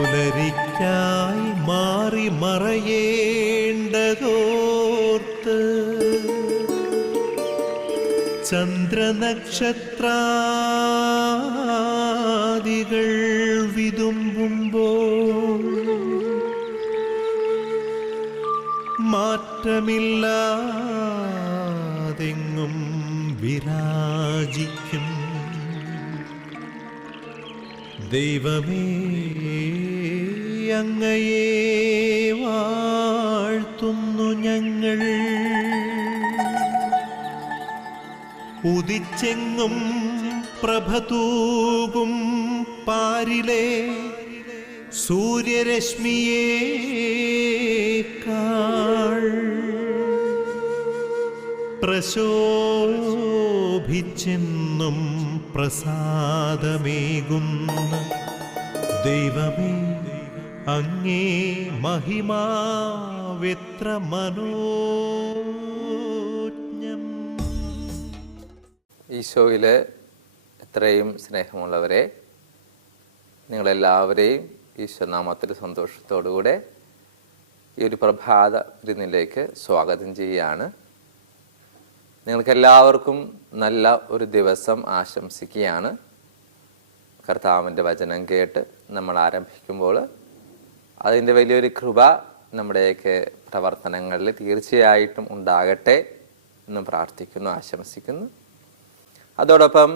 പുലരിക്കായി മാറി മറയേണ്ടതോർത്ത് ചന്ദ്രനക്ഷത്രാദികൾ വിതുമ്പുമ്പോൾ മാറ്റമില്ലാതെങ്ങും വിരാജിക്കും ദൈവമേ, അങ്ങയെ വാഴ്ത്തുന്നു ഞങ്ങൾ. ഉദിച്ചെങ്ങും പ്രഭതൂകും പാരിലെ സൂര്യരശ്മിയേക്കാൾ പ്രശോഭിച്ചെന്നും പ്രസാദമേകുന്ന ദൈവമേ, അങ്ങേ മഹിമാവെത്ര മനോജ്ഞം. ഈശോയിലെ എത്രയും സ്നേഹമുള്ളവരെ, നിങ്ങളെല്ലാവരെയും ഈശോനാമത്തിൽ സന്തോഷത്തോടുകൂടെ ഈ ഒരു പ്രഭാത വിരുന്നിലേക്ക് സ്വാഗതം ചെയ്യുകയാണ്. നിങ്ങൾക്കെല്ലാവർക്കും നല്ല ഒരു ദിവസം ആശംസിക്കുകയാണ്. കർത്താവിൻ്റെ വചനം കേട്ട് നമ്മൾ ആരംഭിക്കുമ്പോൾ അതിൻ്റെ വലിയൊരു കൃപ നമ്മുടെയൊക്കെ പ്രവർത്തനങ്ങളിൽ തീർച്ചയായിട്ടും ഉണ്ടാകട്ടെ എന്ന് പ്രാർത്ഥിക്കുന്നു, ആശംസിക്കുന്നു. അതോടൊപ്പം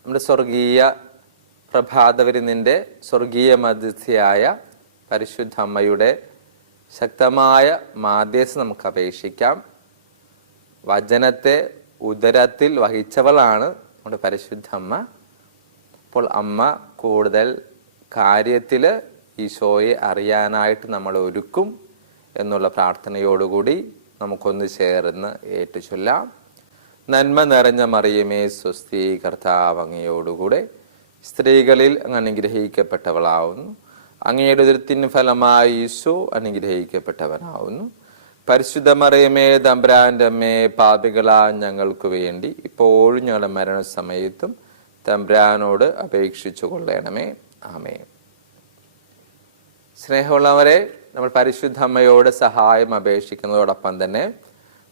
നമ്മുടെ സ്വർഗീയ പ്രഭാത വിരുന്നിൻ്റെ സ്വർഗീയ മധ്യസ്ഥയായ പരിശുദ്ധ അമ്മയുടെ ശക്തമായ മാധ്യസ്ഥം നമുക്ക് അപേക്ഷിക്കാം. വചനത്തെ ഉദരത്തിൽ വഹിച്ചവളാണ് നമ്മുടെ പരിശുദ്ധ അമ്മ. അപ്പോൾ അമ്മ കൂടുതൽ കാര്യത്തിൽ ഈശോയെ അറിയാനായിട്ട് നമ്മൾ ഒരുക്കും എന്നുള്ള പ്രാർത്ഥനയോടുകൂടി നമുക്കൊന്ന് ചേർന്ന് ഏറ്റുചൊല്ലാം. നന്മ നിറഞ്ഞ മറിയമേ സ്വസ്തി, കർത്താവ് അങ്ങയോടുകൂടെ സ്ത്രീകളിൽ അങ്ങ് അനുഗ്രഹിക്കപ്പെട്ടവളാവുന്നു. അങ്ങയുടെ ഉദരത്തിൻ ഫലമായി ഈശോ അനുഗ്രഹിക്കപ്പെട്ടവനാവുന്നു. പരിശുദ്ധ മറിയമേ തമ്പുരാന്റെ അമ്മേ, പാപികളാ ഞങ്ങൾക്ക് വേണ്ടി ഇപ്പോഴും ഞങ്ങളുടെ മരണസമയത്തും തമ്പുരാനോട് അപേക്ഷിച്ചു കൊള്ളണമേ. ആമേൻ. സ്നേഹമുള്ളവരെ, നമ്മൾ പരിശുദ്ധ അമ്മയോട് സഹായം അപേക്ഷിക്കുന്നതോടൊപ്പം തന്നെ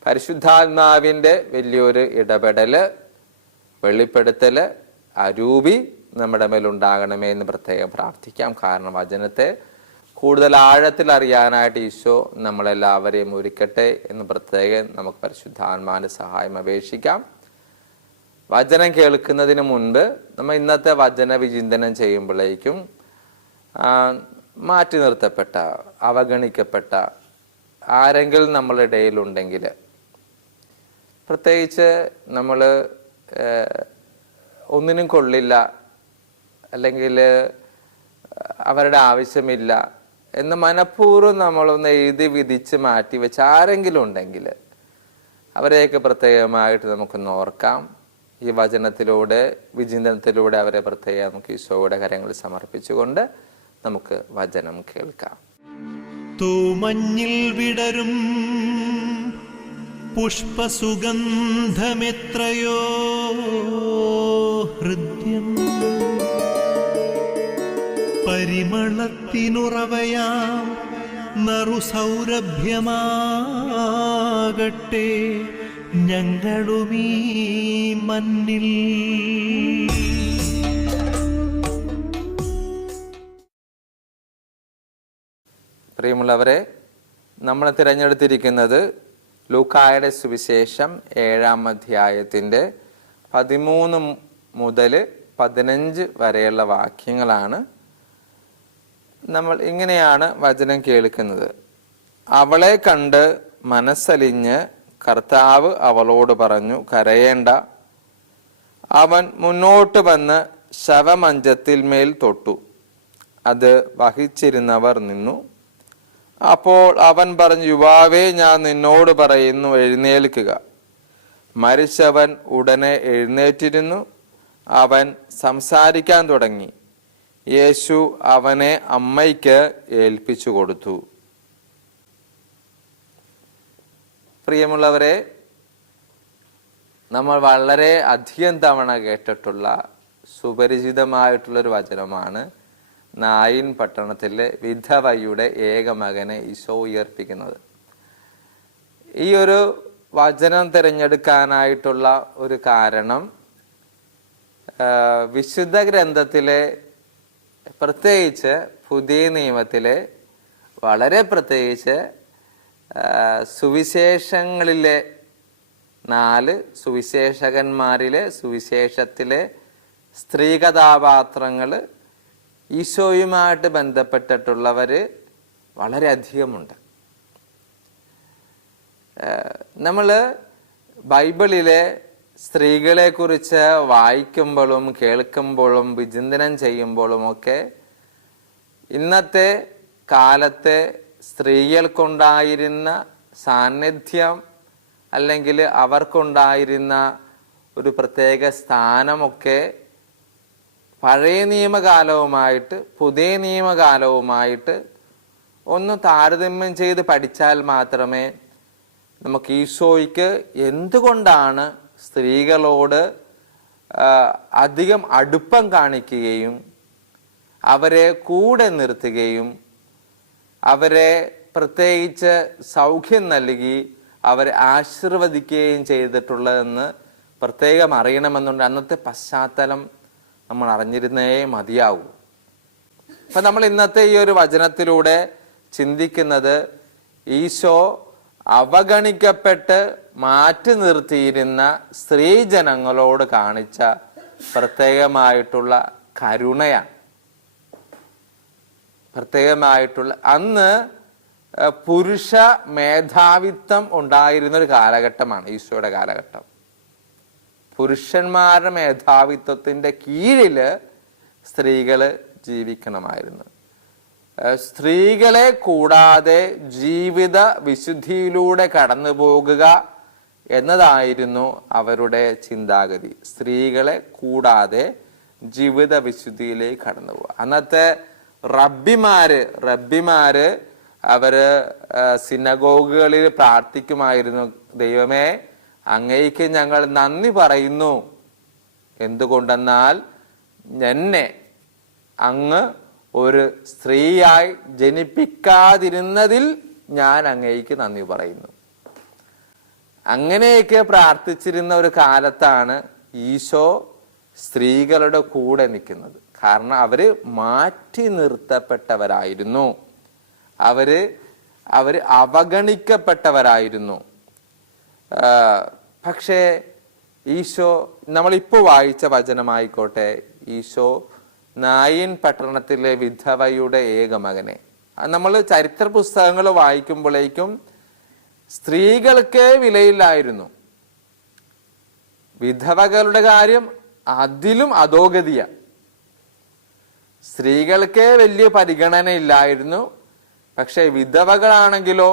പരിശുദ്ധാത്മാവിൻ്റെ വലിയൊരു ഇടപെടല്, വെളിപ്പെടുത്തല്, അരൂപി നമ്മുടെ മേലുണ്ടാകണമേ എന്ന് പ്രത്യേകം പ്രാർത്ഥിക്കാം. കാരണം വചനത്തെ കൂടുതൽ ആഴത്തിൽ അറിയാനായിട്ട് ഈശോ നമ്മളെല്ലാവരെയും ഒരുക്കട്ടെ എന്ന് പ്രത്യേകം നമുക്ക് പരിശുദ്ധാത്മാവിൻ്റെ സഹായം അപേക്ഷിക്കാം. വചനം കേൾക്കുന്നതിന് മുൻപ് നമ്മൾ ഇന്നത്തെ വചന വിചിന്തനം ചെയ്യുമ്പോഴേക്കും മാറ്റി നിർത്തപ്പെട്ട, അവഗണിക്കപ്പെട്ട ആരെങ്കിലും നമ്മളുടെ ഇടയിലുണ്ടെങ്കിൽ, പ്രത്യേകിച്ച് നമ്മൾ ഒന്നിനും കൊള്ളില്ല, അല്ലെങ്കിൽ അവരുടെ ആവശ്യമില്ല എന്ന് മനഃപൂർവ്വം നമ്മളൊന്ന് എഴുതി വിധിച്ച് മാറ്റി വെച്ച് ആരെങ്കിലും ഉണ്ടെങ്കിൽ അവരെയൊക്കെ പ്രത്യേകമായിട്ട് നമുക്കൊന്ന് ഓർക്കാം. ഈ വചനത്തിലൂടെ, വിചിന്തനത്തിലൂടെ അവരെ പ്രത്യേകം നമുക്ക് ഈശോയുടെ കരങ്ങളിൽ സമർപ്പിച്ചുകൊണ്ട് നമുക്ക് വചനം കേൾക്കാം. തൂമഞ്ഞിൽ വിടരും പുഷ്പസുഗന്ധമെത്രയോ ഹൃദ്യം, പരിമളത്തിനുറവയാം നറുസൗരഭ്യമാകട്ടെ ഞങ്ങളുമീ മണ്ണിൽ. പ്രിയമുള്ളവരെ, നമ്മൾ തിരഞ്ഞെടുത്തിരിക്കുന്നത് ലൂക്കായുടെ സുവിശേഷം 7-ാം അധ്യായത്തിൻ്റെ 13 മുതൽ 15 വരെയുള്ള വാക്യങ്ങളാണ്. നമ്മൾ ഇങ്ങനെയാണ് വചനം കേൾക്കുന്നത്. അവളെ കണ്ട് മനസ്സലിഞ്ഞ് കർത്താവ് അവളോട് പറഞ്ഞു, കരയേണ്ട. അവൻ മുന്നോട്ട് വന്ന് ശവമഞ്ചത്തിന്മേൽ തൊട്ടു. അത് വഹിച്ചിരുന്നവർ നിന്നു. അപ്പോൾ അവൻ പറഞ്ഞു, യുവാവേ, ഞാൻ നിന്നോട് പറയുന്നു, എഴുന്നേൽക്കുക. മരിച്ചവൻ ഉടനെ എഴുന്നേറ്റിരുന്നു. അവൻ സംസാരിക്കാൻ തുടങ്ങി. യേശു അവനെ അമ്മയ്ക്ക് ഏൽപ്പിച്ചു കൊടുത്തു. പ്രിയമുള്ളവരെ, നമ്മൾ വളരെ അധികം തവണ കേട്ടിട്ടുള്ള സുപരിചിതമായിട്ടുള്ളൊരു വചനമാണ്. നായിൻ പട്ടണത്തിലെ വിധവയുടെ ഏകമകനെ ഈശോ ഉയർപ്പിക്കുന്നത്. ഈ ഒരു വചനം തിരഞ്ഞെടുക്കാനായിട്ടുള്ള ഒരു കാരണം, വിശുദ്ധ ഗ്രന്ഥത്തിലെ, പ്രത്യേകിച്ച് പുതിയ നിയമത്തിലെ, വളരെ പ്രത്യേകിച്ച് സുവിശേഷങ്ങളിലെ 4 സുവിശേഷകന്മാരിലെ സുവിശേഷത്തിലെ സ്ത്രീ കഥാപാത്രങ്ങൾ ഈശോയുമായിട്ട് ബന്ധപ്പെട്ടിട്ടുള്ളവർ വളരെയധികമുണ്ട്. നമ്മൾ ബൈബിളിലെ സ്ത്രീകളെക്കുറിച്ച് വായിക്കുമ്പോഴും കേൾക്കുമ്പോഴും വിചിന്തനം ചെയ്യുമ്പോഴുമൊക്കെ ഇന്നത്തെ കാലത്തെ സ്ത്രീകൾക്കുണ്ടായിരുന്ന സാന്നിധ്യം അല്ലെങ്കിൽ അവർക്കുണ്ടായിരുന്ന ഒരു പ്രത്യേക സ്ഥാനമൊക്കെ പഴയ നിയമകാലവുമായിട്ട് പുതിയ നിയമകാലവുമായിട്ട് ഒന്ന് താരതമ്യം ചെയ്ത് പഠിച്ചാൽ മാത്രമേ നമുക്ക് ഈശോയ്ക്ക് എന്തുകൊണ്ടാണ് സ്ത്രീകളോട് അധികം അടുപ്പം കാണിക്കുകയും അവരെ കൂടെ നിർത്തുകയും അവരെ പ്രത്യേകിച്ച് സൗഖ്യം നൽകി അവരെ ആശീർവദിക്കുകയും ചെയ്തിട്ടുള്ളതെന്ന് പ്രത്യേകം അറിയണമെന്നുണ്ട്. അന്നത്തെ പശ്ചാത്തലം നമ്മൾ അറിഞ്ഞിരുന്നേ മതിയാവൂ. അപ്പം നമ്മൾ ഇന്നത്തെ ഈ ഒരു വചനത്തിലൂടെ ചിന്തിക്കുന്നത് ഈശോ അവഗണിക്കപ്പെട്ട് മാറ്റി നിർത്തിയിരുന്ന സ്ത്രീജനങ്ങളോട് കാണിച്ച പ്രത്യേകമായിട്ടുള്ള കരുണയാണ്. പ്രത്യേകമായിട്ടുള്ള അന്ന് പുരുഷ മേധാവിത്വം ഉണ്ടായിരുന്ന ഒരു കാലഘട്ടമാണ് ഈശോയുടെ കാലഘട്ടം. പുരുഷന്മാരുടെ മേധാവിത്വത്തിൻ്റെ കീഴിൽ സ്ത്രീകൾ ജീവിക്കണമായിരുന്നു. സ്ത്രീകളെ കൂടാതെ ജീവിത വിശുദ്ധിയിലൂടെ കടന്നു പോകുക എന്നതായിരുന്നു അവരുടെ ചിന്താഗതി. സ്ത്രീകളെ കൂടാതെ ജീവിത വിശുദ്ധിയിലേക്ക് കടന്നു പോകുക. അന്നത്തെ റബ്ബിമാര് അവര് സിനഗോഗുകളിൽ പ്രാർത്ഥിക്കുമായിരുന്നു, ദൈവമേ അങ്ങേക്ക് ഞങ്ങൾ നന്ദി പറയുന്നു. എന്തുകൊണ്ടെന്നാൽ എന്നെ അങ്ങ് ഒരു സ്ത്രീയായി ജനിപ്പിക്കാതിരുന്നതിൽ ഞാൻ അങ്ങേക്ക് നന്ദി പറയുന്നു. അങ്ങനെയൊക്കെ പ്രാർത്ഥിച്ചിരുന്ന ഒരു കാലത്താണ് ഈശോ സ്ത്രീകളുടെ കൂടെ നിൽക്കുന്നത്. കാരണം അവര് മാറ്റി നിർത്തപ്പെട്ടവരായിരുന്നു, അവര് അവഗണിക്കപ്പെട്ടവരായിരുന്നു. പക്ഷേ ഈശോ, നമ്മളിപ്പോൾ വായിച്ച വചനമായിക്കോട്ടെ, ഈശോ നായിൻ പട്ടണത്തിലെ വിധവയുടെ ഏകമകനെ, നമ്മൾ ചരിത്ര പുസ്തകങ്ങൾ വായിക്കുമ്പോഴേക്കും സ്ത്രീകൾക്ക് വിലയില്ലായിരുന്നു. വിധവകളുടെ കാര്യം അതിലും അധോഗതിയ. സ്ത്രീകൾക്ക് വലിയ പരിഗണന ഇല്ലായിരുന്നു. പക്ഷെ വിധവകളാണെങ്കിലോ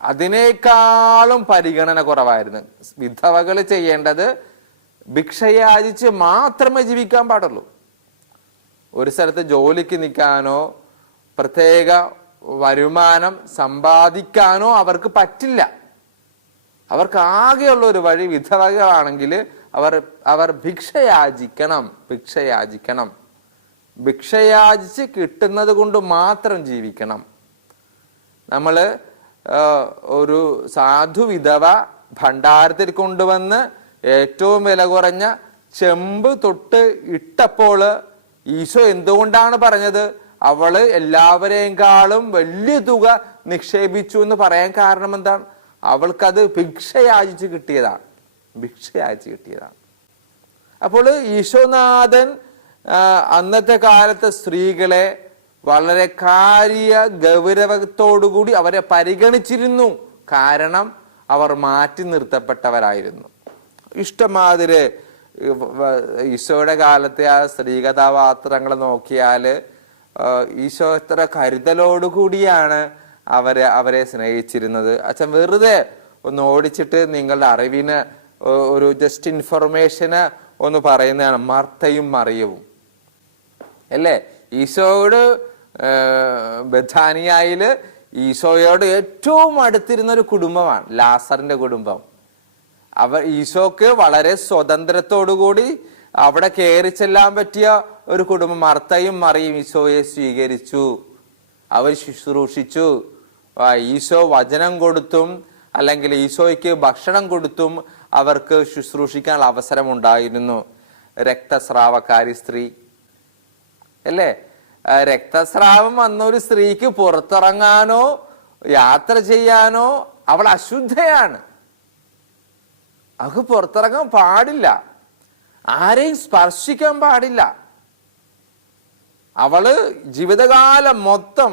അതിനേക്കാളും പരിഗണന കുറവായിരുന്നു. വിധവകൾ ചെയ്യേണ്ടത് ഭിക്ഷയാചിച്ച് മാത്രമേ ജീവിക്കാൻ പാടുള്ളൂ. ഒരു സ്ഥലത്ത് ജോലിക്ക് നിൽക്കാനോ പ്രത്യേക വരുമാനം സമ്പാദിക്കാനോ അവർക്ക് പറ്റില്ല. അവർക്ക് ആകെയുള്ള ഒരു വഴി, വിധവകളാണെങ്കിൽ അവർ ഭിക്ഷയാചിക്കണം. ഭിക്ഷയാചിച്ച് കിട്ടുന്നത് കൊണ്ട് മാത്രം ജീവിക്കണം. നമ്മൾ ഒരു സാധു വിധവ ഭണ്ഡാരത്തിൽ കൊണ്ടുവന്ന് ഏറ്റവും വില കുറഞ്ഞ ചെമ്പ് തൊട്ട് ഇട്ടപ്പോൾ ഈശോ എന്തുകൊണ്ടാണ് പറഞ്ഞത് അവള് എല്ലാവരെക്കാളും വലിയ തുക നിക്ഷേപിച്ചു എന്ന് പറയാൻ കാരണം എന്താണ്? അവൾക്കത് ഭിക്ഷയാചിച്ച് കിട്ടിയതാണ്. അപ്പോൾ ഈശോനാഥൻ അന്നത്തെ കാലത്തെ സ്ത്രീകളെ വളരെ ഗൗരവത്തോടുകൂടി അവരെ പരിഗണിച്ചിരുന്നു. കാരണം അവർ മാറ്റി നിർത്തപ്പെട്ടവരായിരുന്നു. ഇഷ്ടമാതിരി ഈശോയുടെ കാലത്തെ ആ സ്ത്രീ കഥാപാത്രങ്ങൾ നോക്കിയാൽ ഈശോ എത്ര കരുതലോടുകൂടിയാണ് അവരെ സ്നേഹിച്ചിരുന്നത്. അച്ഛൻ വെറുതെ ഒന്ന് ഓടിച്ചിട്ട് നിങ്ങളുടെ അറിവിന് ഒരു ജസ്റ്റ് ഇൻഫർമേഷന് ഒന്ന് പറയുന്നതാണ് മർത്തയും മറിയവും അല്ലേ. ഈശോയോട് ബഥാനിയായില് ഈശോയോട് ഏറ്റവും അടുത്തിരുന്ന ഒരു കുടുംബമാണ് ലാസറിന്റെ കുടുംബം. ഈശോക്ക് വളരെ സ്വതന്ത്രത്തോടുകൂടി അവിടെ കയറി ചെല്ലാൻ പറ്റിയ ഒരു കുടുംബം, മർത്തയും മറിയും ഈശോയെ സ്വീകരിച്ചു, അവർ ശുശ്രൂഷിച്ചു. ഈശോ വചനം കൊടുത്തും അല്ലെങ്കിൽ ഈശോയ്ക്ക് ഭക്ഷണം കൊടുത്തും അവർക്ക് ശുശ്രൂഷിക്കാനുള്ള അവസരമുണ്ടായിരുന്നു. രക്തസ്രാവക്കാരി സ്ത്രീ അല്ലേ, രക്തസ്രാവം വന്ന ഒരു സ്ത്രീക്ക് പുറത്തിറങ്ങാനോ യാത്ര ചെയ്യാനോ അവൾ അശുദ്ധയാണ്. അവൾക്ക് പുറത്തിറങ്ങാൻ പാടില്ല, ആരെയും സ്പർശിക്കാൻ പാടില്ല. അവള് ജീവിതകാലം മൊത്തം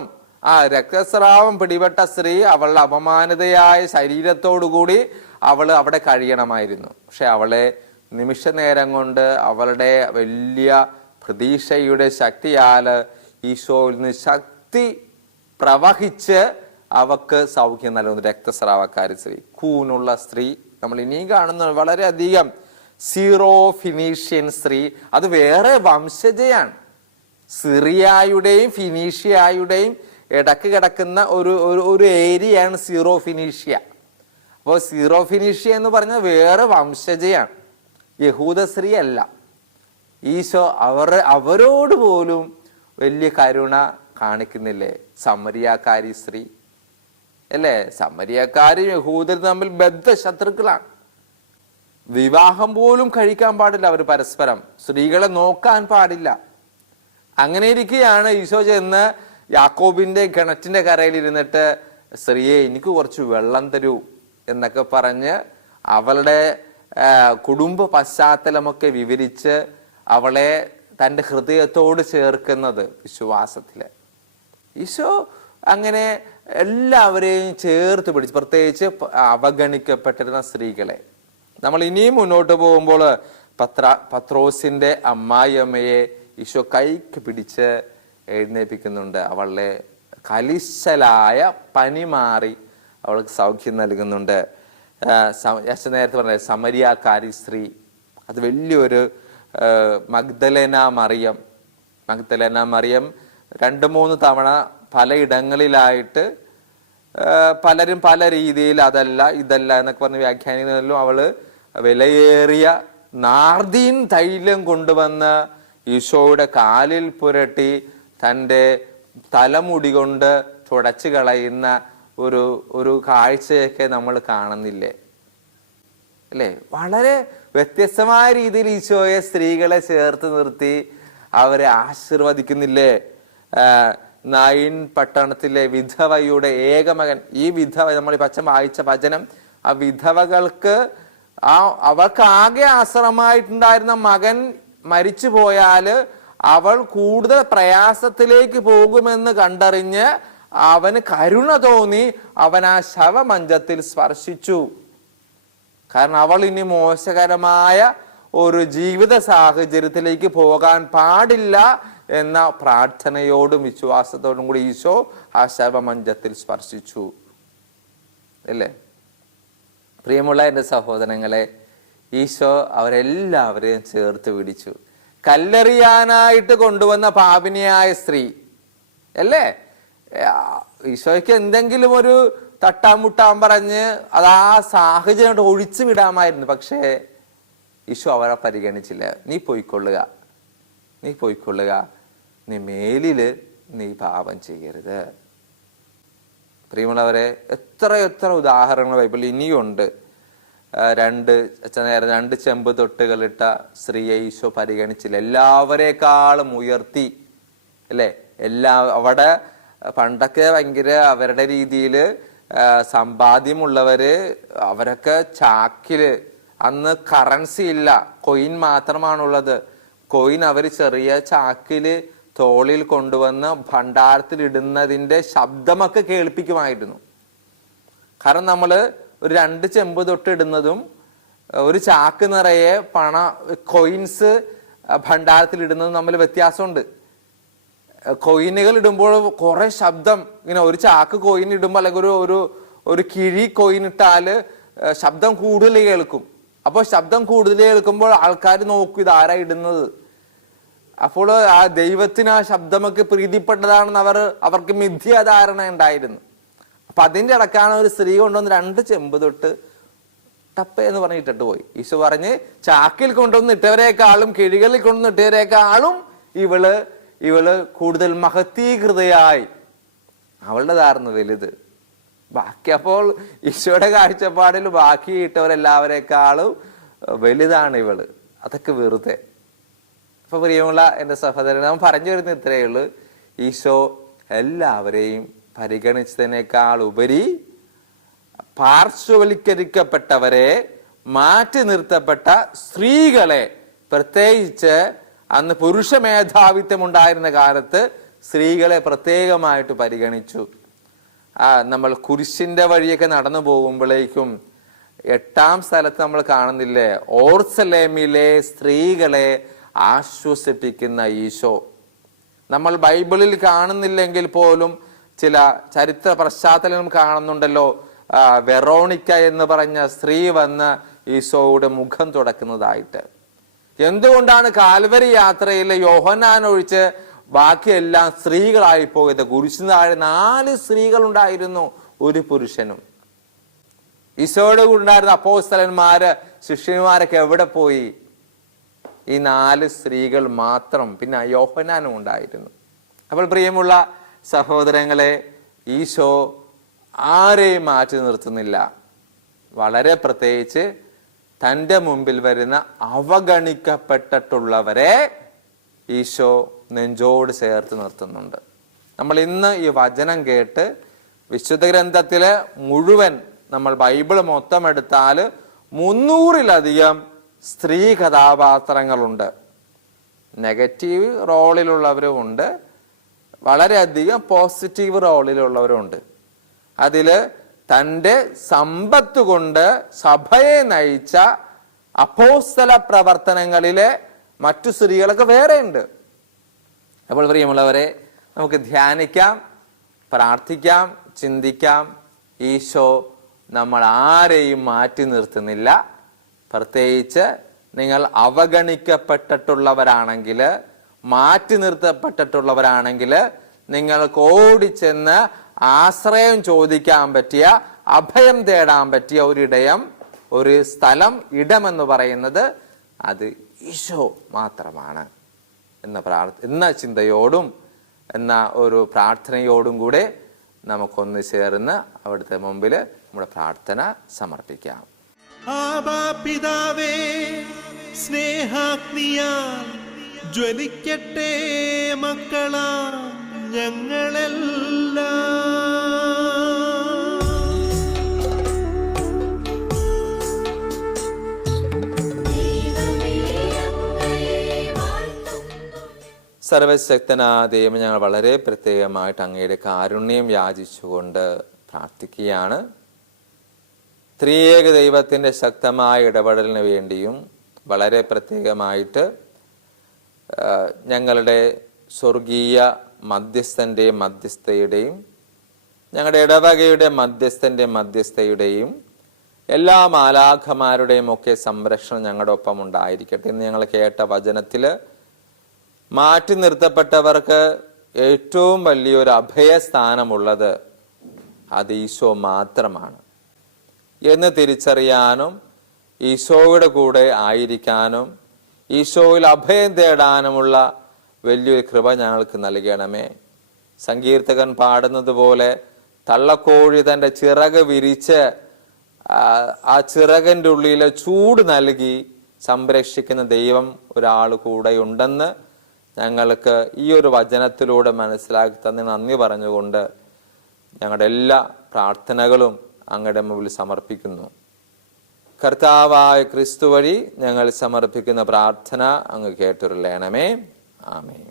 രക്തസ്രാവം പിടിപെട്ട സ്ത്രീ അവളുടെ അപമാനിതയായ ശരീരത്തോടുകൂടി അവള് അവിടെ കഴിയണമായിരുന്നു. പക്ഷെ അവളെ നിമിഷ നേരം കൊണ്ട് അവളുടെ വലിയ പ്രതീക്ഷയുടെ ശക്തിയാല് ഈശോയിൽ നിന്ന് ശക്തി പ്രവഹിച്ച് അവക്ക് സൗഖ്യം നൽകുന്നു. രക്തസ്രാവക്കാരി സ്ത്രീ, കൂനുള്ള സ്ത്രീ. നമ്മൾ ഇനിയും കാണുന്ന വളരെയധികം സീറോ ഫിനീഷ്യൻ സ്ത്രീ, അത് വേറെ വംശജയാണ്. സിറിയയുടെയും ഫിനീഷ്യയുടെയും ഇടക്ക് കിടക്കുന്ന ഒരു ഏരിയയാണ് സീറോ ഫിനീഷ്യ. അപ്പോൾ സീറോ ഫിനീഷ്യ എന്ന് പറഞ്ഞാൽ വേറെ വംശജയാണ്, യഹൂദ സ്ത്രീ അല്ല. ഈശോ അവരോട് പോലും വലിയ കരുണ കാണിക്കുന്നില്ലേ? സമരിയാക്കാരി സ്ത്രീ അല്ലേ, സമരിയാക്കാരും യഹൂദരും തമ്മിൽ ബദ്ധശത്രുക്കളാണ്. വിവാഹം പോലും കഴിക്കാൻ പാടില്ല അവർ പരസ്പരം, സ്ത്രീകളെ നോക്കാൻ പാടില്ല. അങ്ങനെ ഇരിക്കുകയാണ് ഈശോ ചെന്ന് യാക്കോബിന്റെ കിണറ്റിന്റെ കരയിൽ ഇരുന്നിട്ട്, സ്ത്രീയെ എനിക്ക് കുറച്ച് വെള്ളം തരൂ എന്നൊക്കെ പറഞ്ഞ് അവളുടെ കുടുംബ പശ്ചാത്തലമൊക്കെ വിവരിച്ച് അവളെ തൻ്റെ ഹൃദയത്തോട് ചേർക്കുന്നത് വിശ്വാസത്തില്. ഈശോ അങ്ങനെ എല്ലാവരെയും ചേർത്ത് പിടിച്ച്, പ്രത്യേകിച്ച് അവഗണിക്കപ്പെട്ടിരുന്ന സ്ത്രീകളെ. നമ്മൾ ഇനിയും മുന്നോട്ട് പോകുമ്പോൾ പത്രോസിന്റെ അമ്മായിയമ്മയെ ഈശോ കൈക്ക് പിടിച്ച് എഴുന്നേൽപ്പിക്കുന്നുണ്ട്. അവളെ കലിശലായ പനി മാറി അവൾക്ക് സൗഖ്യം നൽകുന്നുണ്ട്. നേരത്തെ പറഞ്ഞ സമരിയാക്കാരി സ്ത്രീ, അത് വലിയൊരു മഗ്ദലേന മറിയം 2-3 തവണ പലയിടങ്ങളിലായിട്ട് പലരും പല രീതിയിൽ അതല്ല ഇതല്ല എന്നൊക്കെ പറഞ്ഞ് വ്യാഖ്യാനിക്കുന്നതിലും അവള് വിലയേറിയ നാർദീൻ തൈലം കൊണ്ടുവന്ന് ഈശോയുടെ കാലിൽ പുരട്ടി തൻ്റെ തലമുടി കൊണ്ട് തുടച്ചു കളയുന്ന ഒരു കാഴ്ചയൊക്കെ നമ്മൾ കാണുന്നില്ലേ അല്ലേ? വളരെ വ്യത്യസ്തമായ രീതിയിൽ ഈശോയെ സ്ത്രീകളെ ചേർത്ത് നിർത്തി അവരെ ആശീർവദിക്കുന്നില്ലേ? നായിൻ പട്ടണത്തിലെ വിധവയുടെ ഏകമകൻ, ഈ വിധവ നമ്മൾ ഈ പച്ച വായിച്ച വചനം, ആ വിധവകൾക്ക് അവൾക്ക് ആകെ ആശ്രമമായിട്ടുണ്ടായിരുന്ന മകൻ മരിച്ചു പോയാല് അവൾ കൂടുതൽ പ്രയാസത്തിലേക്ക് പോകുമെന്ന് കണ്ടറിഞ്ഞ് അവന് കരുണ തോന്നി, അവൻ ആ ശവമഞ്ചത്തിൽ സ്പർശിച്ചു. കാരണം അവൾ ഇനി മോശകരമായ ഒരു ജീവിത സാഹചര്യത്തിലേക്ക് പോകാൻ പാടില്ല എന്ന പ്രാർത്ഥനയോടും വിശ്വാസത്തോടും കൂടി ഈശോ ആ ശവമഞ്ചത്തിൽ സ്പർശിച്ചു അല്ലേ? പ്രിയമുള്ള എൻ്റെ സഹോദരങ്ങളെ, ഈശോ അവരെല്ലാവരെയും ചേർത്ത് പിടിച്ചു. കല്ലെറിയാനായിട്ട് കൊണ്ടുവന്ന പാപിനിയായ സ്ത്രീ അല്ലേ, ഈശോയ്ക്ക് എന്തെങ്കിലും ഒരു തട്ടാമുട്ടാൻ പറഞ്ഞ് അത് ആ സാഹചര്യം ഒഴിച്ചു വിടാമായിരുന്നു. പക്ഷേ ഈശോ അവരെ പരിഗണിച്ചില്ല. നീ പോയിക്കൊള്ളുക, നീ മേലില് നീ പാപം ചെയ്യരുത്. പ്രിയമുള്ളവരെ, എത്ര ഉദാഹരണങ്ങൾ ബൈബിളിൽ ഇനിയുണ്ട്. 2 ചെമ്പ് തൊട്ടുകളിട്ട സ്ത്രീയെ ഈശോ പരിഗണിച്ചില്ല, എല്ലാവരെക്കാളും ഉയർത്തി അല്ലേ? അവിടെ പണ്ടൊക്കെ ഭയങ്കര അവരുടെ രീതിയിൽ സമ്പാദ്യമുള്ളവര് അവരൊക്കെ ചാക്കില്, അന്ന് കറൻസി ഇല്ല, കൊയിൻ മാത്രമാണുള്ളത്. കൊയിൻ അവർ ചെറിയ ചാക്കില് തോളിൽ കൊണ്ടുവന്ന് ഭണ്ഡാരത്തിൽ ഇടുന്നതിന്റെ ശബ്ദമൊക്കെ കേൾപ്പിക്കുമായിരുന്നു. കാരണം നമ്മള് ഒരു 2 ചെമ്പ് തൊട്ട് ഇടുന്നതും ഒരു ചാക്ക് നിറയെ കോയിൻസ് ഭണ്ഡാരത്തിൽ ഇടുന്നതും തമ്മിൽ വ്യത്യാസമുണ്ട്. കോയിനുകൾ ഇടുമ്പോൾ കുറെ ശബ്ദം, ഇങ്ങനെ ഒരു ചാക്ക് കോയിൻ ഇടുമ്പോൾ അല്ലെങ്കിൽ ഒരു കിഴി കോയിൻ ഇട്ടാല് ശബ്ദം കൂടുതൽ കേൾക്കും. അപ്പോൾ ശബ്ദം കൂടുതൽ കേൾക്കുമ്പോൾ ആൾക്കാർ നോക്കും ഇതാരാ ഇടുന്നത്. അപ്പോൾ ആ ദൈവത്തിന് ആ ശബ്ദമൊക്കെ പ്രീതിപ്പെട്ടതാണെന്ന് അവർക്ക് മിഥ്യാധാരണ ഉണ്ടായിരുന്നു. അപ്പൊ അതിന്റെ ഇടക്കാണ് ഒരു സ്ത്രീ കൊണ്ടുവന്ന് 2 ചെമ്പ് തൊട്ട് ടപ്പ എന്ന് പറഞ്ഞിട്ടിട്ട് പോയി. ഈശോ പറഞ്ഞ് ചാക്കിൽ കൊണ്ടുവന്ന് ഇട്ടവരെക്കാളും കിഴികളിൽ കൊണ്ടുവന്ന് ഇട്ടവരെക്കാളും ഇവള് കൂടുതൽ മഹത്തീകൃതയായി, അവളുടേതായിരുന്നു വലുത്. ബാക്കി അപ്പോൾ ഈശോയുടെ കാഴ്ചപ്പാടിൽ ബാക്കിയിട്ടവരെല്ലാവരെക്കാളും വലുതാണ് ഇവള്. അതൊക്കെ വെറുതെ. അപ്പൊ പ്രിയമുള്ള എൻ്റെ സഹോദരൻ, നാം പറഞ്ഞു വരുന്ന ഇത്രയേ ഉള്ളൂ. ഈശോ എല്ലാവരെയും പരിഗണിച്ചതിനേക്കാൾ ഉപരി പാർശ്വവൽക്കരിക്കപ്പെട്ടവരെ, മാറ്റി നിർത്തപ്പെട്ട സ്ത്രീകളെ, പ്രത്യേകിച്ച് അന്ന് പുരുഷ മേധാവിത്വം ഉണ്ടായിരുന്ന കാലത്ത് സ്ത്രീകളെ പ്രത്യേകമായിട്ട് പരിഗണിച്ചു. നമ്മൾ കുരിശിന്റെ വഴിയൊക്കെ നടന്നു പോകുമ്പോഴേക്കും 8-ാം സ്ഥലത്ത് നമ്മൾ കാണുന്നില്ലേ, ഓർസലേമിലെ സ്ത്രീകളെ ആശ്വസിപ്പിക്കുന്ന ഈശോ. നമ്മൾ ബൈബിളിൽ കാണുന്നില്ലെങ്കിൽ പോലും ചില ചരിത്ര പശ്ചാത്തലം കാണുന്നുണ്ടല്ലോ. വെറോണിക്ക എന്ന് പറഞ്ഞ സ്ത്രീ വന്ന് ഈശോയുടെ മുഖം തുടക്കുന്നതായിട്ട്. എന്തുകൊണ്ടാണ് കാൽവരി യാത്രയിൽ യോഹന്നാൻ ഒഴിച്ച് ബാക്കിയെല്ലാം സ്ത്രീകളായി പോയത്? കുരിശിന് താഴെ 4 സ്ത്രീകൾ ഉണ്ടായിരുന്നു, ഒരു പുരുഷനും. ഈശോയുടെ കൂടെ ഉണ്ടായിരുന്ന അപ്പോസ്തലന്മാര്, ശിഷ്യന്മാരൊക്കെ എവിടെ പോയി? ഈ 4 സ്ത്രീകൾ മാത്രം, പിന്നെ യോഹന്നാനും ഉണ്ടായിരുന്നു. അപ്പോൾ പ്രിയമുള്ള സഹോദരങ്ങളെ, ഈശോ ആരെയും മാറ്റി നിർത്തുന്നില്ല. വളരെ പ്രത്യേകിച്ച് തൻ്റെ മുമ്പിൽ വരുന്ന അവഗണിക്കപ്പെട്ടിട്ടുള്ളവരെ ഈശോ നെഞ്ചോട് ചേർത്ത് നിർത്തുന്നുണ്ട്. നമ്മൾ ഇന്ന് ഈ വചനം കേട്ട് വിശുദ്ധ ഗ്രന്ഥത്തില് മുഴുവൻ, നമ്മൾ ബൈബിൾ മൊത്തം എടുത്താൽ 300-ലധികം സ്ത്രീ കഥാപാത്രങ്ങളുണ്ട്. നെഗറ്റീവ് റോളിലുള്ളവരും ഉണ്ട്, വളരെയധികം പോസിറ്റീവ് റോളിലുള്ളവരും ഉണ്ട്. അതില് തൻ്റെ സമ്പത്ത് കൊണ്ട് സഭയെ നയിച്ച അപ്പോസ്തല പ്രവർത്തനങ്ങളിലെ മറ്റു സ്ത്രീകളൊക്കെ വേറെ ഉണ്ട്. അപ്പോൾ പ്രിയമുള്ളവരെ, നമുക്ക് ധ്യാനിക്കാം, പ്രാർത്ഥിക്കാം, ചിന്തിക്കാം. ഈശോ നമ്മൾ ആരെയും മാറ്റി നിർത്തുന്നില്ല. പ്രത്യേകിച്ച് നിങ്ങൾ അവഗണിക്കപ്പെട്ടിട്ടുള്ളവരാണെങ്കിൽ, മാറ്റി നിർത്തപ്പെട്ടിട്ടുള്ളവരാണെങ്കിൽ, നിങ്ങൾക്ക് ഓടിച്ചെന്ന് ആശ്രയം ചോദിക്കാൻ പറ്റിയ, അഭയം തേടാൻ പറ്റിയ ഒരിടയം, ഒരു സ്ഥലം, ഇടമെന്ന് പറയുന്നത് അത് ഈശോ മാത്രമാണ് എന്ന ചിന്തയോടും എന്ന ഒരു പ്രാർത്ഥനയോടും കൂടെ നമുക്കൊന്ന് ചേർന്ന് അവിടുത്തെ മുമ്പിൽ നമ്മുടെ പ്രാർത്ഥന സമർപ്പിക്കാം. ആബാ പിതാവേ, സ്നേഹാഗ്നിയാൽ ജ്വലിക്കട്ടെ മക്കളാ ഞങ്ങളെല്ലാം. സർവശക്തനായ ദൈവമേ, ഞങ്ങൾ വളരെ പ്രത്യേകമായിട്ട് അങ്ങയുടെ കാരുണ്യം യാചിച്ചുകൊണ്ട് പ്രാർത്ഥിക്കുകയാണ്. ത്രിയേക ദൈവത്തിൻ്റെ ശക്തമായ ഇടപെടലിന് വേണ്ടിയും വളരെ പ്രത്യേകമായിട്ട് ഞങ്ങളുടെ സ്വർഗീയ മധ്യസ്ഥൻ്റെയും മധ്യസ്ഥയുടെയും, ഞങ്ങളുടെ ഇടവകയുടെ മധ്യസ്ഥൻ്റെയും എല്ലാ മാലാഖമാരുടെയും ഒക്കെ സംരക്ഷണം ഞങ്ങളുടെ ഒപ്പം ഉണ്ടായിരിക്കട്ടെ. ഇന്ന് ഞങ്ങൾ കേട്ട വചനത്തിൽ മാറ്റി നിർത്തപ്പെട്ടവർക്ക് ഏറ്റവും വലിയൊരു അഭയസ്ഥാനമുള്ളത് അത് ഈശോ മാത്രമാണ് എന്ന് തിരിച്ചറിയാനും, ഈശോയുടെ കൂടെ ആയിരിക്കാനും, ഈശോയിൽ അഭയം തേടാനുമുള്ള വലിയൊരു കൃപ ഞങ്ങൾക്ക് നൽകണമേ. സങ്കീർത്തകൻ പാടുന്നത് പോലെ തള്ളക്കോഴി തൻ്റെ ചിറക് വിരിച്ച് ആ ചിറകിൻ്റെ ഉള്ളിലെ ചൂട് നൽകി സംരക്ഷിക്കുന്ന ദൈവം ഒരാൾ കൂടെ ഉണ്ടെന്ന് ഞങ്ങൾക്ക് ഈ ഒരു വചനത്തിലൂടെ മനസ്സിലാക്കി തന്നെ നന്ദി പറഞ്ഞുകൊണ്ട് ഞങ്ങളുടെ എല്ലാ പ്രാർത്ഥനകളും അങ്ങയുടെ മുമ്പിൽ സമർപ്പിക്കുന്നു. കർത്താവായ ക്രിസ്തു വഴി ഞങ്ങൾ സമർപ്പിക്കുന്ന പ്രാർത്ഥന അങ്ങ് കേട്ടുരുളണമേ. ആമേൻ.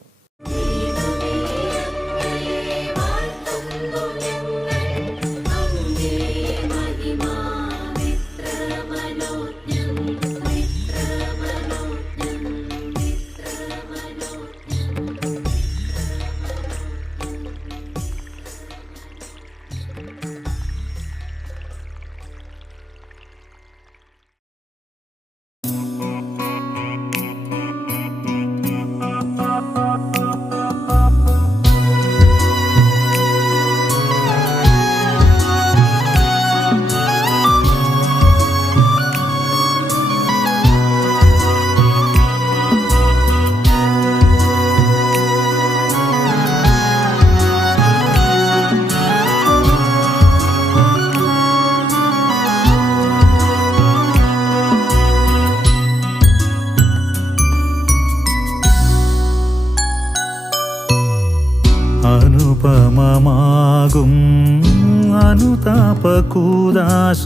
അനുതാപകൂദാശ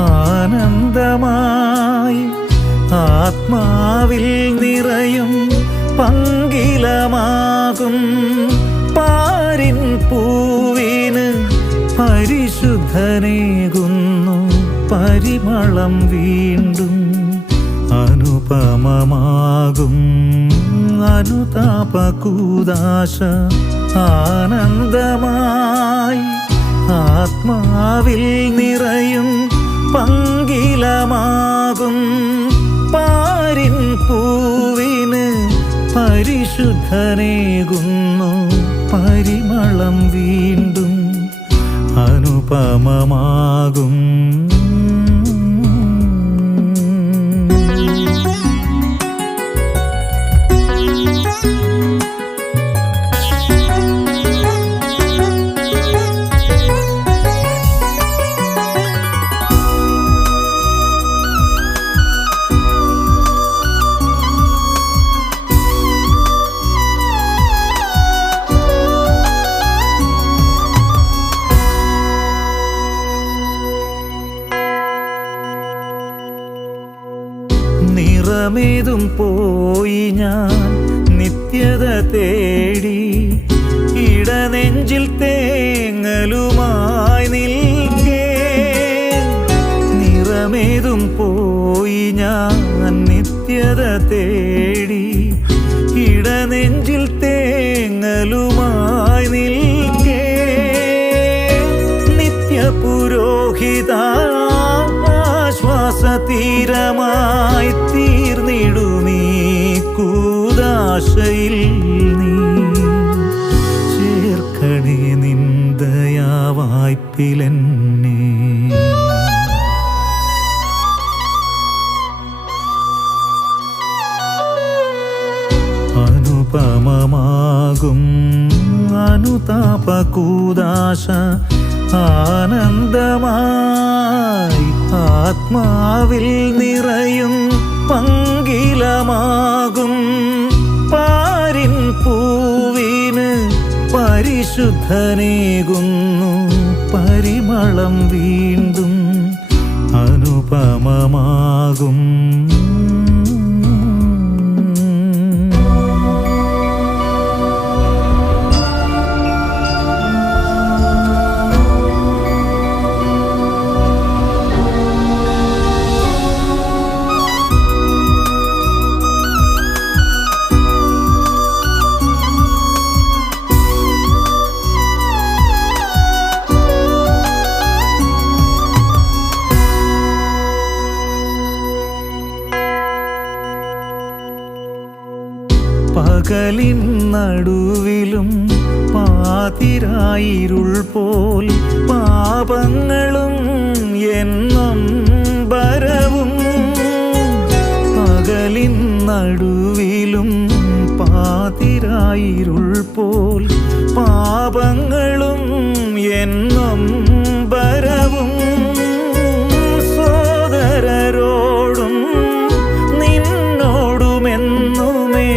ആനന്ദമായി ആത്മാവിൽ നിറയും പങ്കിലമാകും പാരിൻ പൂവിന് പരിശുദ്ധനേകുന്നു പരിമളം വീണ്ടും അനുപമമാകും അനുതാപകൂദാശ ആനന്ദമായി ആത്മാവിൽ നിറയും പങ്കിലമാകും പാരിൻ പൂവിന് പരിശുദ്ധനേകുന്നു പരിമളം വീണ്ടും അനുപമമാകും നിറമേതും പോയി ഞാൻ നിത്യത തേടി ഇടനെഞ്ചിൽ തേങ്ങലുമായി നിൽക്കേ നിറമേതും പോയി ഞാൻ നിത്യത തേടി ഇടനെഞ്ചിൽ തേങ്ങലുമായി നിൽക്കേ നിത്യപുരോഹിത ശ്വാസതീരമായി തീർന്നിടുമീ കൂദാശയിൽ നീ ചേർക്കണേ നിന്ദയാവായ്പിലെന്നെ അനുപമമാകും അനുതാപകൂദാശ ആനന്ദമായി ആത്മാവിൽ നിറയും പങ്കിലമാകും പാരിൻ പൂവിന് പരിശുദ്ധനേകുന്നു പരിമളം വീണ്ടും അനുപമമാകും പകലിൻ നടുവിലും പാതിരായിരുൾ പോൽ പാപങ്ങളും എന്നും ബരവും പകലിൻ നടുവിലും പാതിരായിരുൾ പോൽ പാപങ്ങളും എന്നും ബരവും സോദരരോടും നിന്നോടുമെന്നുമേ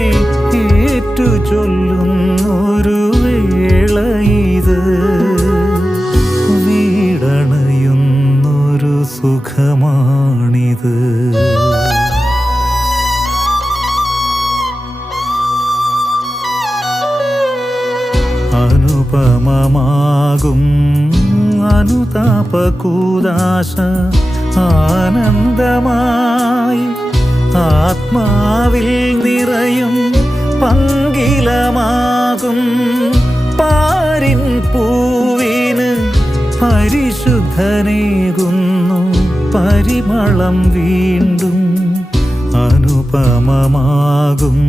ചൊല്ലുന്നൊരു വേള ഇത് വീടണയുന്നൊരു സുഖമാണിത് അനുപമമാകും അനുതാപകൂദാശ ആനന്ദമായി ആത്മാവിൽ നിറയും പങ്കിലമാകും പാരിൻ പൂവിന് പരിശുദ്ധനേകുന്നു പരിമളം വീണ്ടും അനുപമമാകും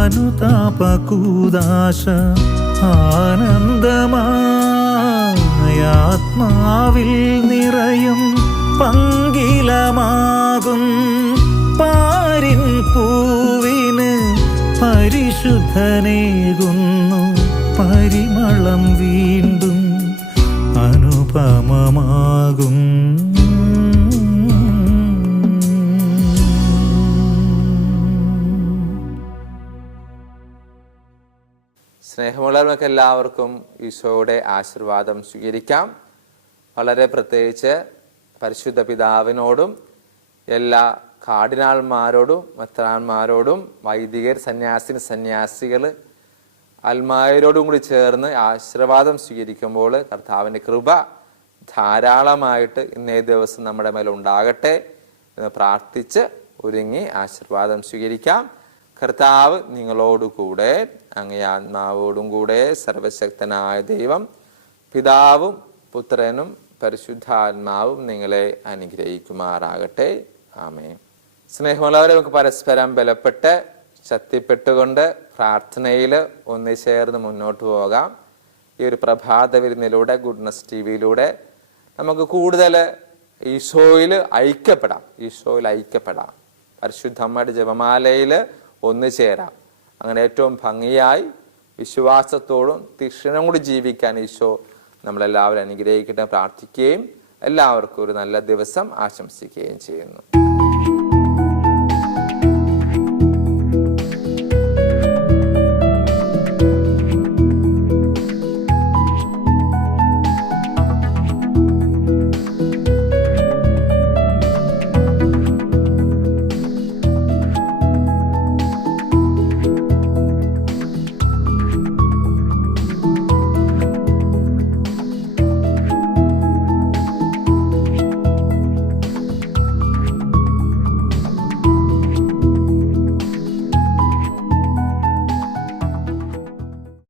അനുതാപകൂദാശ ആനന്ദമായി ആത്മാവിൽ നിറയും പങ്കിലമാകും പാരിൻ പൂവിന് പരിശുദ്ധനേകുന്നു പരിമളം വീണ്ടും അനുപമമാകും സ്നേഹമുള്ളവർക്ക് എല്ലാവർക്കും ഈശോയുടെ ആശീർവാദം സ്വീകരിക്കാം. വളരെ പ്രത്യേകിച്ച് പരിശുദ്ധ പിതാവിനോടും എല്ലാ കാർഡിനാൾമാരോടും മെത്രാന്മാരോടും വൈദികർ, സന്യാസികൾ, അൽമായരോടും കൂടി ചേർന്ന് ആശീർവാദം സ്വീകരിക്കുമ്പോൾ കർത്താവിൻ്റെ കൃപ ധാരാളമായിട്ട് ഇന്നേ ദിവസം നമ്മുടെ മേൽ ഉണ്ടാകട്ടെ എന്ന് പ്രാർത്ഥിച്ച് ഒരുങ്ങി ആശീർവാദം സ്വീകരിക്കാം. കർത്താവ് നിങ്ങളോടുകൂടെ, അങ്ങേ ആത്മാവോടും കൂടെ സർവശക്തനായ ദൈവം പിതാവും പുത്രനും പരിശുദ്ധാത്മാവും നിങ്ങളെ അനുഗ്രഹിക്കുമാറാകട്ടെ. ആമേൻ. സ്നേഹമുള്ളവരെ, നമുക്ക് പരസ്പരം ബലപ്പെട്ട് ശക്തിപ്പെട്ടുകൊണ്ട് പ്രാർത്ഥനയിൽ ഒന്നിച്ചേർന്ന് മുന്നോട്ട് പോകാം. ഈ ഒരു പ്രഭാത വിരുന്നിലൂടെ, ഗുഡ്നസ് ടിവിയിലൂടെ നമുക്ക് കൂടുതൽ ഈശോയിൽ ഐക്യപ്പെടാം. പരിശുദ്ധ അമ്മയുടെ ജപമാലയിൽ ഒന്നുചേരാം. അങ്ങനെ ഏറ്റവും ഭംഗിയായി വിശ്വാസത്തോടും തീക്ഷ്ണവും കൂടി ജീവിക്കാൻ ഈശോ നമ്മളെല്ലാവരും അനുഗ്രഹിക്കട്ടെ പ്രാർത്ഥിക്കുകയും എല്ലാവർക്കും ഒരു നല്ല ദിവസം ആശംസിക്കുകയും ചെയ്യുന്നു.